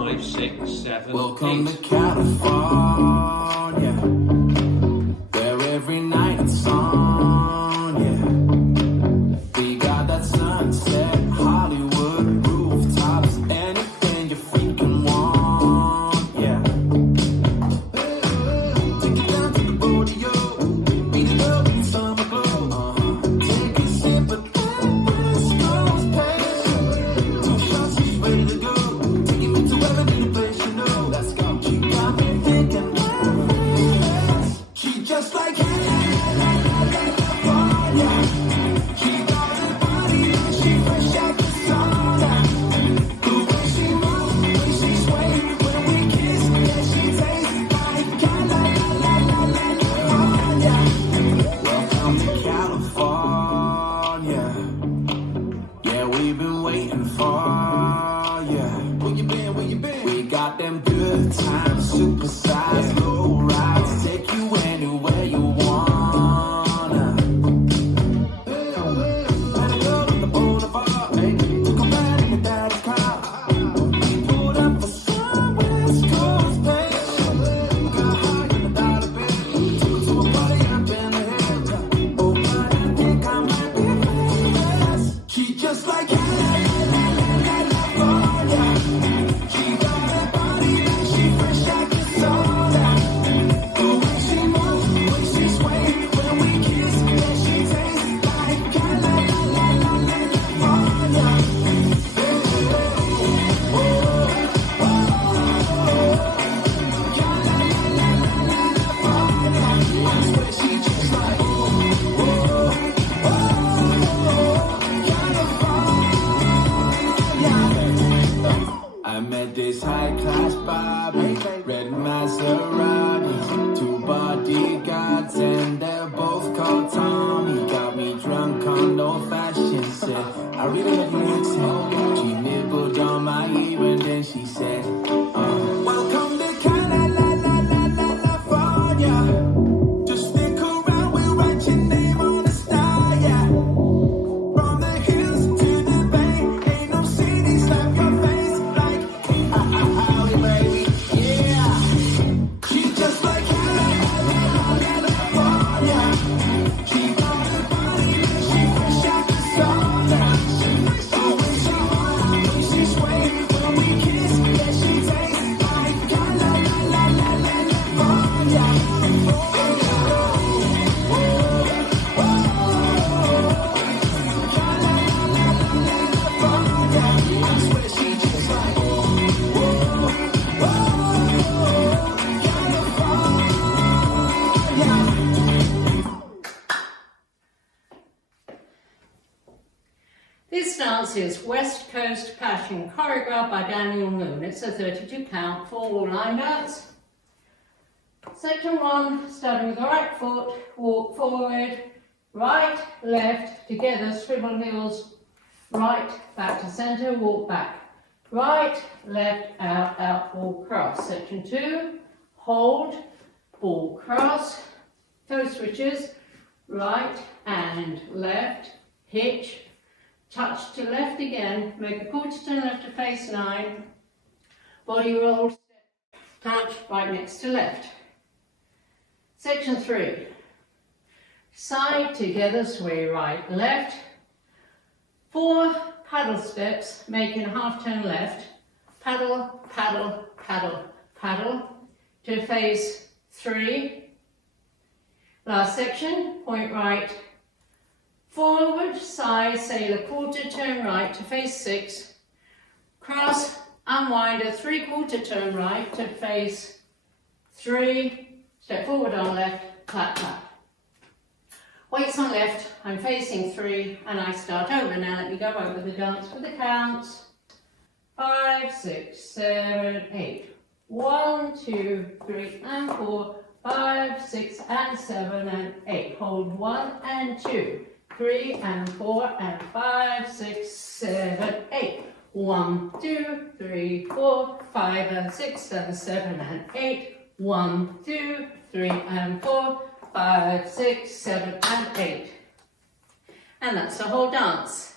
5, 6, 7, Welcome 8. to California, where every night it's on, yeah. We got that sunset, Hollywood rooftops, anything you freaking want, yeah. Take it down to the rodeo, beat it up in summer glow, Take a sip of that West Coast passion, 2 shots, she's ready to go, taking me to every little place you know. Let's go. She got me thinking, she just like California. She got a body and she fresh out the sauna. The way she moves, the way she sways, when we kiss, yeah, she tastes like California. Welcome to California. Yeah, we've been waiting for ya. Where you been? Where you been? We got them good times, supersized low rides, take you anywhere you wanna. Let it go to the boulevard, hey. Took a ride in the daddy's car. We pulled up for some West Coast passion. Got high in the dollar bill. Took her to a party up in the hill. Oh, but I think I might be famous. She just like California. She got a body and she fresh out the sauna. The way she moves, the way she sways, when we kiss, yeah, she tastes like California. I swear she just like California. I met this high-class Bobby, red Maserati, 2 bodyguards and they're both called Tommy. Got me drunk on old-fashioned, said, I really like your accent. She nibbled on my ear and then she said, welcome to California. Just stick around, we'll write your name on the star, yeah. From the hills to the bay, ain't no city slap your face like Holly, baby, yeah. She just like California. She got a body and she fresh out the sauna. The way she moves, the way she sways, when we kiss, yeah, she tastes like California. I swear she just like This dance is West Coast Passion, choreographed by Daniel Moon. It's a 32 count, 4 line dance. Section 1, starting with the right foot, walk forward, right, left, together, swivel heels, right, back to center, walk back. Right, left, out, out, ball cross. Section 2, hold, ball cross, toe switches, right and left, hitch, touch to left again, make a quarter turn left to face 9, body roll, touch right next to left. Section 3, side together, sway right, left, 4 paddle steps, making a half turn left, paddle, paddle, paddle, paddle, to face 3. Last section, point right, forward, side, sailor, quarter turn right to face 6, cross, unwind a 3/4 turn right to face 3, step forward on left, clap, clap. Weights on left, I'm facing 3, and I start over. Now let me go over the dance for the counts. 5, 6, 7, 8. 1, 2, 3, and 4, 5, 6, and 7, and 8. Hold 1 and 2, 3 and 4, and 5, 6, 7, 8. 1, 2, 3, 4, 5, and 6, and 7, and 8. 1, 2, 3, and 4, 5, 6, 7, and 8. And that's the whole dance.